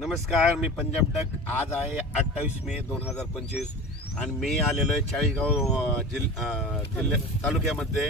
नमस्कार मी पंजाब टक आज आहे अठ्ठावीस मे दोन हजार पंचवीस आणि मी आलेलो आहे चाळीसगाव जिल जिल्ह्या तालुक्यामध्ये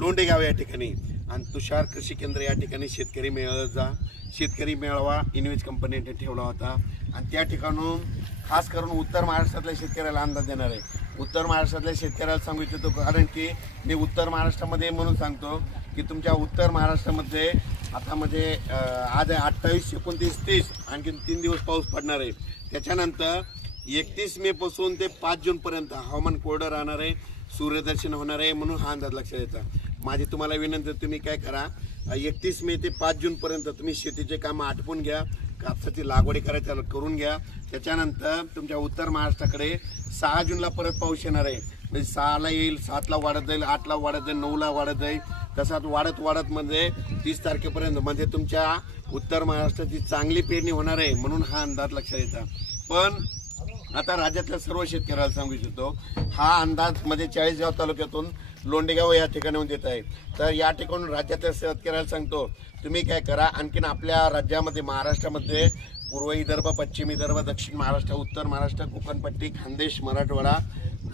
लोंडेगाव या ठिकाणी. आणि तुषार कृषी केंद्र या ठिकाणी शेतकरी मेळाचा शेतकरी मेळावा इनवेज कंपनीने ठेवला होता. आणि त्या ठिकाणून खास करून उत्तर महाराष्ट्रातल्या शेतकऱ्याला अंदाज देणार आहे. उत्तर महाराष्ट्रातल्या शेतकऱ्याला सांगू इच्छितो कारण की मी उत्तर महाराष्ट्रामध्ये म्हणून सांगतो की तुमच्या उत्तर महाराष्ट्रामध्ये आता म्हणजे आज आहे अठ्ठावीस एकोणतीस तीस. आणखी तीन दिवस पाऊस पडणार आहे. त्याच्यानंतर एकतीस मे पासून ते पाच जून पर्यंत हवामान कोरडं राहणार आहे. सूर्यदर्शन होणार आहे म्हणून हा अंदाज लक्षात येतं. माझी तुम्हाला विनंती तुम्ही काय करा एकतीस मे ते पाच जून पर्यंत तुम्ही शेतीचे कामं आटपून घ्या. कापसाची लागवडी करायच्या करून घ्या. त्याच्यानंतर तुमच्या उत्तर महाराष्ट्राकडे सहा जूनला परत पाऊस येणार आहे. म्हणजे सहाला येईल सातला वाढत जाईल आठला वाढत जाईल नऊला वाढत जाईल. तसाच वाढत वाढत म्हणजे तीस तारखेपर्यंत म्हणजे तुमच्या उत्तर महाराष्ट्राची चांगली पेरणी होणार आहे म्हणून हा अंदाज लक्षात येतात पण आता राज्यातल्या सर्व शेतकऱ्याला सांगू इच्छितो हा अंदाज म्हणजे चाळीसगाव तालुक्यातून लोंडेगाव या ठिकाणाहून देत आहे तर या ठिकाणून राज्यातल्या शेतकऱ्याला सांगतो तुम्ही काय करा आणखीन आपल्या राज्यामध्ये महाराष्ट्रामध्ये पूर्व विदर्भ पश्चिम विदर्भ दक्षिण महाराष्ट्र उत्तर महाराष्ट्र कोकणपट्टी खानदेश मराठवाडा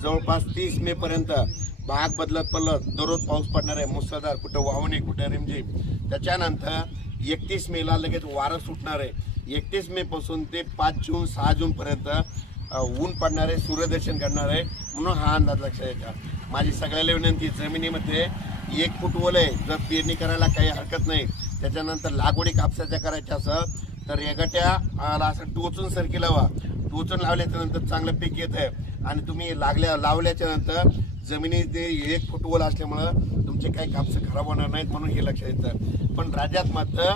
जवळपास तीस मे पर्यंत भाग बदलत पडलत दररोज पाऊस पडणार आहे. मुसळधार कुठं वाहुणे कुठं रिमझिम. त्याच्यानंतर एकतीस मेला लगेच वारं सुटणार आहे. एकतीस मे पासून ते पाच जून सहा जून पर्यंत ऊन पडणार आहे सूर्यदर्शन करणार आहे. म्हणून हा अंदाज लक्षात येतात माझी सगळ्याला विनंती जमिनीमध्ये एक फूट ओल आहे. जर पेरणी करायला काही हरकत नाही त्याच्यानंतर लागवडी कापसाच्या करायच्या असं तर एकट्याला असं टोचून सरकी लावा. टोचून लावल्याच्या नंतर चांगलं पीक येत आहे. आणि तुम्ही लागल्या लावल्याच्या नंतर जमिनीत एक फूट असल्यामुळं तुमचे काही कापसं खराब होणार नाहीत म्हणून हे लक्षात येतं. पण राज्यात मात्र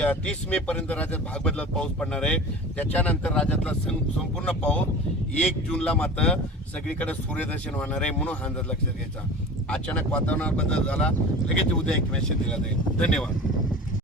तीस मे पर्यंत राज्यात भाग बदलत पाऊस पडणार आहे. त्याच्यानंतर राज्यातला सं- संपूर्ण पाऊस एक जूनला मात्र सगळीकडे सूर्यदर्शन होणार आहे म्हणून हा अंदाज लक्षात घ्यायचा. अचानक वातावरणात बदल झाला लगेच उद्या एक मेसेज दिला जाईल. धन्यवाद.